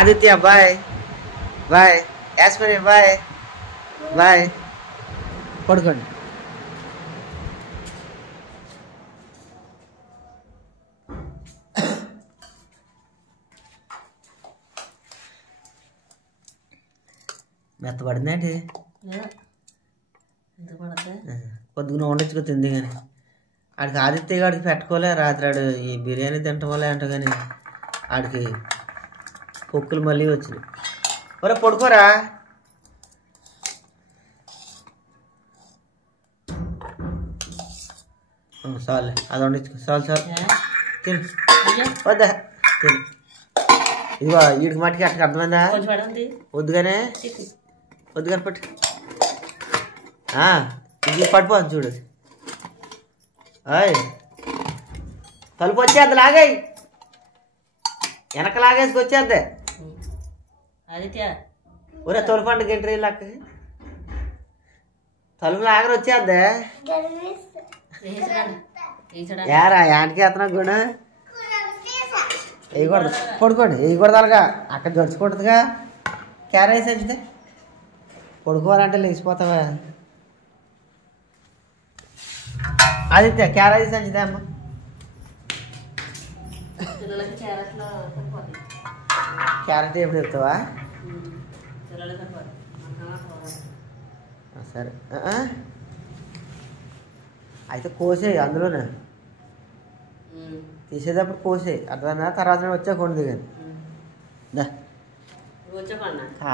Aditya bye bye, యాస్మరి bye bye, పడుకోండి. మెత్తపడిందండి, కొద్దిగా వండించుకో తింది. కానీ ఆడికి ఆదిత్య గాడికి పెట్టుకోలే రాత్రి. ఆడు ఈ బిర్యానీ తింటాం వల్ల అంట, కానీ ఆడికి పొక్కులు మళ్ళీ వచ్చినాయి. ఒరే పడుకోరా. చాలు అది వండించుకో, చాలు చాలు తిను, వద్దా తిను. ఇదిగో వీడికి మట్టికి అట్టకి అర్థమైందా? వద్దుగానే వద్దుగానే పట్టు, ఇది పడిపోతుంది చూడు. అయ్ తలుపు వచ్చేద్ది, లాగాయి వెనక లాగేసుకు వచ్చేద్ది. ఒరే తొలి పండుగ ఎంట్రీ లెక్క తలుపు లాగని వచ్చేద్దే. ఏరా యాంటికి ఎత్తనా కూడా వేయకూడదు, పడుకోండి వేయకూడదు. అలాగా అక్కడ జడుచుకుంటుందిగా. క్యారేజ్ సంచితే పడుకోవాలంటే లేచిపోతావా? ఆదిత్య క్యారేజ్ సంచితే అమ్మ. క్యారెట్ ఎప్పుడు చెప్తావా? సరే అయితే కోసేయి, అందులోనే తీసేటప్పుడు కోసేయి. అర్థమైనా? తర్వాత వచ్చా కొండి దిగాను.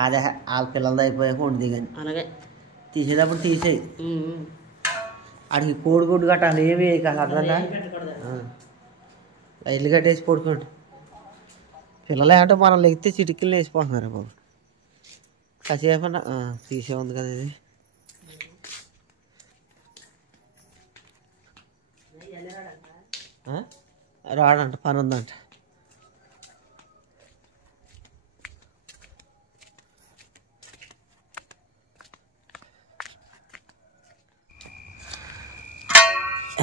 అదే వాళ్ళ పిల్లలది అయిపోయాక కొండి దిగాను. అలాగే తీసేటప్పుడు తీసేయి. అడిగి కోడిగుడ్డు గట్ట అసలు ఏమి వేయకాలి. అర్థమైనా? లైట్లు కట్టేసి పడుకోండి. పిల్లలు ఏమంటే మనం లెగితే చిటికలు వేసిపోతున్నారు బాబు. కాసేపు తీసే ఉంది కదా ఇది. రాడంట, పని ఉందంట.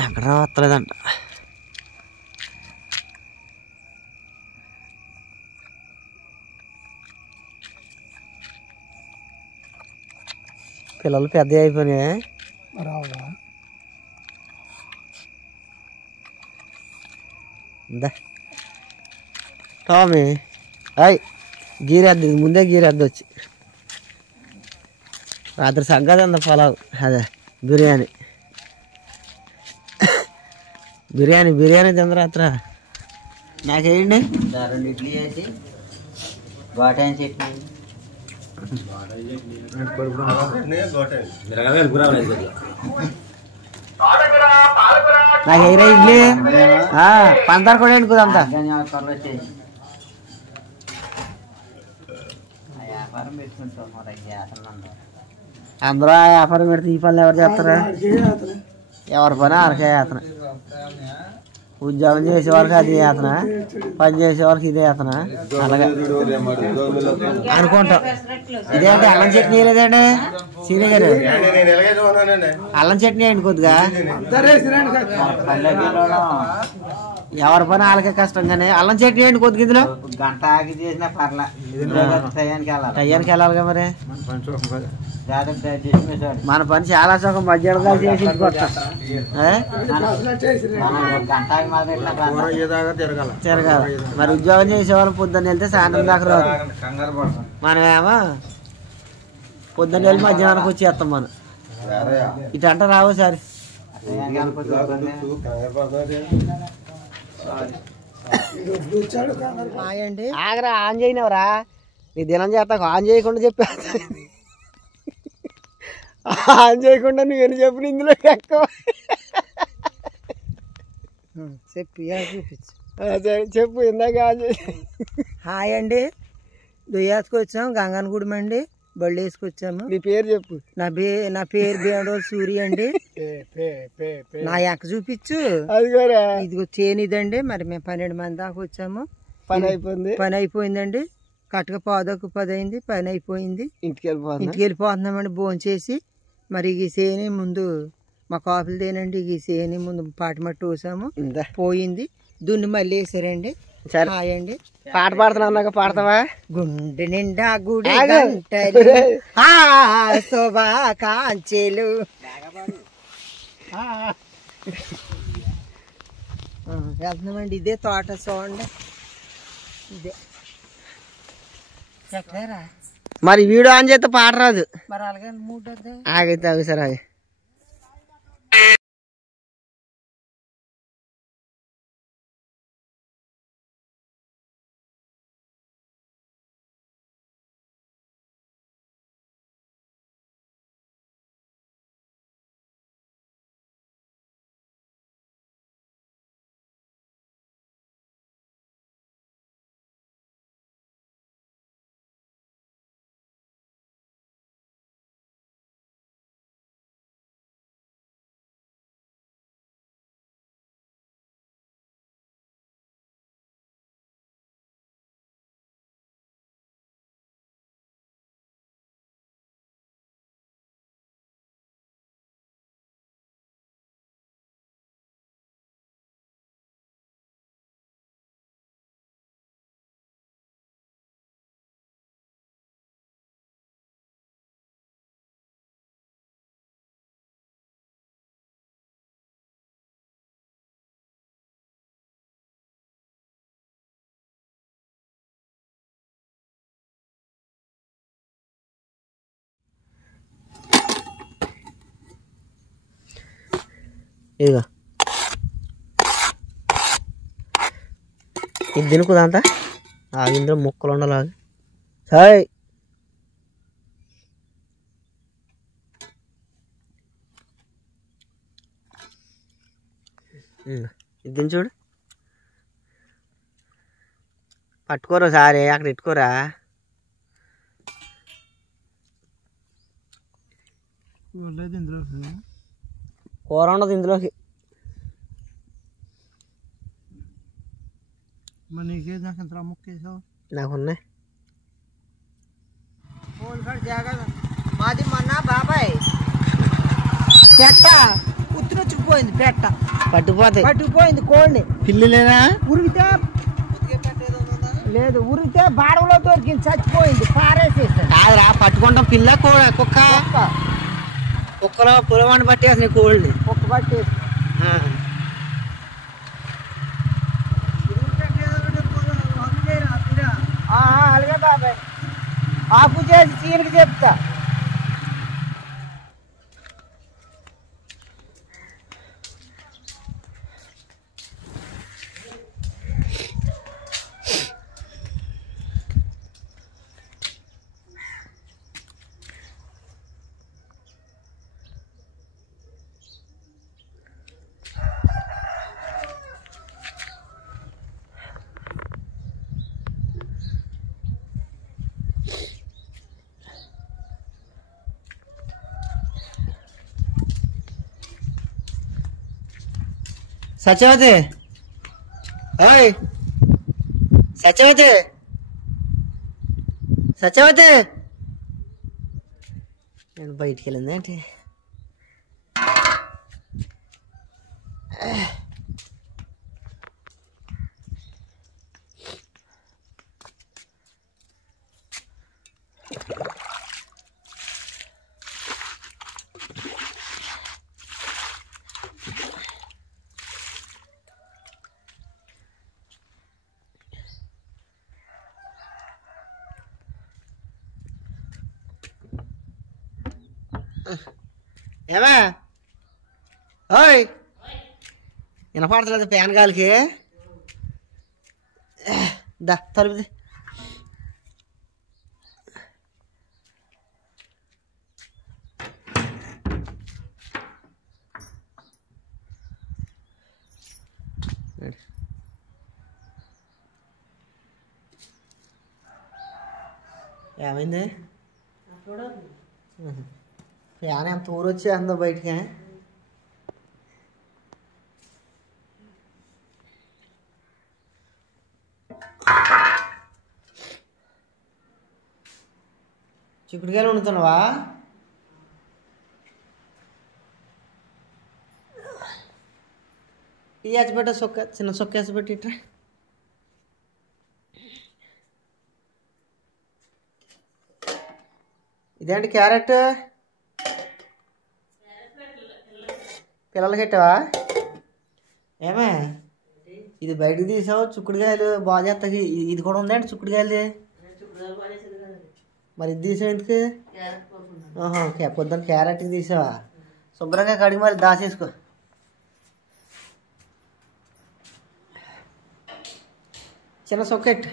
ఎక్కడ వస్తలేదంట. పిల్లలు పెద్ద అయిపోయినాయి. టామీ అయ్ గీరేద్ది, ముందే గీరేద్ది వచ్చి. రాత్రి సంగతి ఉంది పలావ్, అదే బిర్యానీ బిర్యానీ బిర్యానీ తింది రాత్ర. నాకేయండి 2 ఇడ్లీ వేసి బాటాయి చట్నీ. నాకు ఎయిరా ఇడ్లీ పంతారు కూడా ఎండుకుందంతా. అందరూ వ్యాపారం పెడితే ఈ పనులు ఎవరు చేస్తారా? ఎవరి పని ఆరకే యాతన. ఉద్యోగం చేసేవాళ్ళకి అది యాతన, పని చేసేవాళ్ళకి ఇదే యాతన. అలాగే అనుకుంటాం. ఇదేంటి అల్లం చట్నీ లేదండి సీని గారు? అల్లం చట్నీ అండి కొద్దిగా. ఎవరి పని వాళ్ళకే కష్టం. కానీ అల్లం చట్నీ అండి కొద్దిగా. ఇందులో గంట ఆగి చేసినా పర్లా, టయ్యానికి వెళ్ళాలిగా మరి. మన పని చాలా సుఖం. మధ్యాహ్నం చేసి తిరగాలి. మరి ఉద్యోగం చేసేవాళ్ళు పొద్దున్న వెళ్తే సాయంత్రం దాకా రాదు. మనమేమో పొద్దున్న వెళ్ళి మధ్యాహ్నానికి వచ్చేస్తాం. మనం ఇటు అంట రావు సరే. ఆగరా, ఆన్ చేయనవరా? నీ దినం చేస్తాకు ఆన్ చేయకుండా చెప్పా. ఆన్ చేయకుండా నువ్వు చెప్పిన ఇందులో ఎక్కువ చెప్పి చూపించు. సరే చెప్పు. ఇందాక ఆన్ చేసి. హాయ్ అండి, దుయ్యాసుకొచ్చాం గంగనగూడెం అండి. బళ్ళు వేసుకొచ్చాము. నీ పేరు చెప్పు. నా పేరు బేడోలు సూర్య అండి. నా ఎక్క చూపించు. ఇదిగో చేనిదండి. మరి మేము 12 మంది దాకా వచ్చాము. పని అయిపోయిందండి. కట్టక 10:10 అయింది. పని అయిపోయింది. ఇంటికి వెళ్ళిపోతున్నామండి భోంచేసి. మరి ఈ సేని ముందు మా కాపులదేనండి. ఈ సేని ముందు పాటి మట్టి వేసాము, పోయింది. దున్ని మళ్ళీ వేసారండి. సరే హాయ్ అండి. పాట పాడుతున్నా పాడతావా? గుండె నిండా గుడి శోభా కాంచెలు వెళ్తున్నామండి. ఇదే తోట చూడండి. ఇదే చెప్పలేరా మరి వీడియో ఆన్ చేస్తే పాట రాదు మరి. అలాగే మూడు ఆగైతే ఆగు సార్ ఆగి. ఇదిగో ఇది తినుకుదంతా ఇందులో ముక్కలు ఉండాలి. సరే ఇది తిని చూడు. పట్టుకోరా సారే అక్కడ పెట్టుకోరా. కూర ఉండదు ఇందులోకి. నాకున్నాయి. మాది మొన్న బాబాయ్ పెట్ట ఉత్తునొచ్చుకుపోయింది. పెట్ట పట్టుకుపోయింది కోడిని. పిల్లలేనా ఉరిగితే లేదు, ఉరిగితే బాడవలో దొరికింది, చచ్చిపోయింది, పారేసేసాను. కాదురా పట్టుకుంటాం. పిల్ల కుక్క కుక్కలో పొలవాడిని పట్టేసి కోళ్ళని కుక్క పట్టేసి అలాగే బాబాయ్ ఆపు చేసి చీనికి చెప్తా. సత్యవతి ఓయ్ సత్యవతి సత్యవతి నేను బయటికి వెళ్ళింది ఏంటి? ఏమా ఓయ్ వినపడతలేదు ఫ్యాన్ గాలికి. దా తలుపుది. ఏమైంది? ఫ్యాన్ ఎంత ఊరొచ్చి అందో బయటికి. చిక్కుడుకాయలు వండుతున్నావా? ఈ వేసి పెట్ట సొక్క చిన్న సొక్క వేసి పెట్టి ఇట్రా. ఇదేంటి క్యారెట్ పిల్లలకి పెట్టావా ఏమే ఇది బయటకు తీసావు చుక్కుడుకాయలు బాగా చేస్తాయి ఇది కూడా ఉందండి చుక్కుడుకాయలది మరి ఇది తీసావు ఎందుకు పొద్దున్న క్యారెట్కి తీసావా శుభ్రంగా కడిగి మరి దాచేసుకో చిన్న సొక్కెట్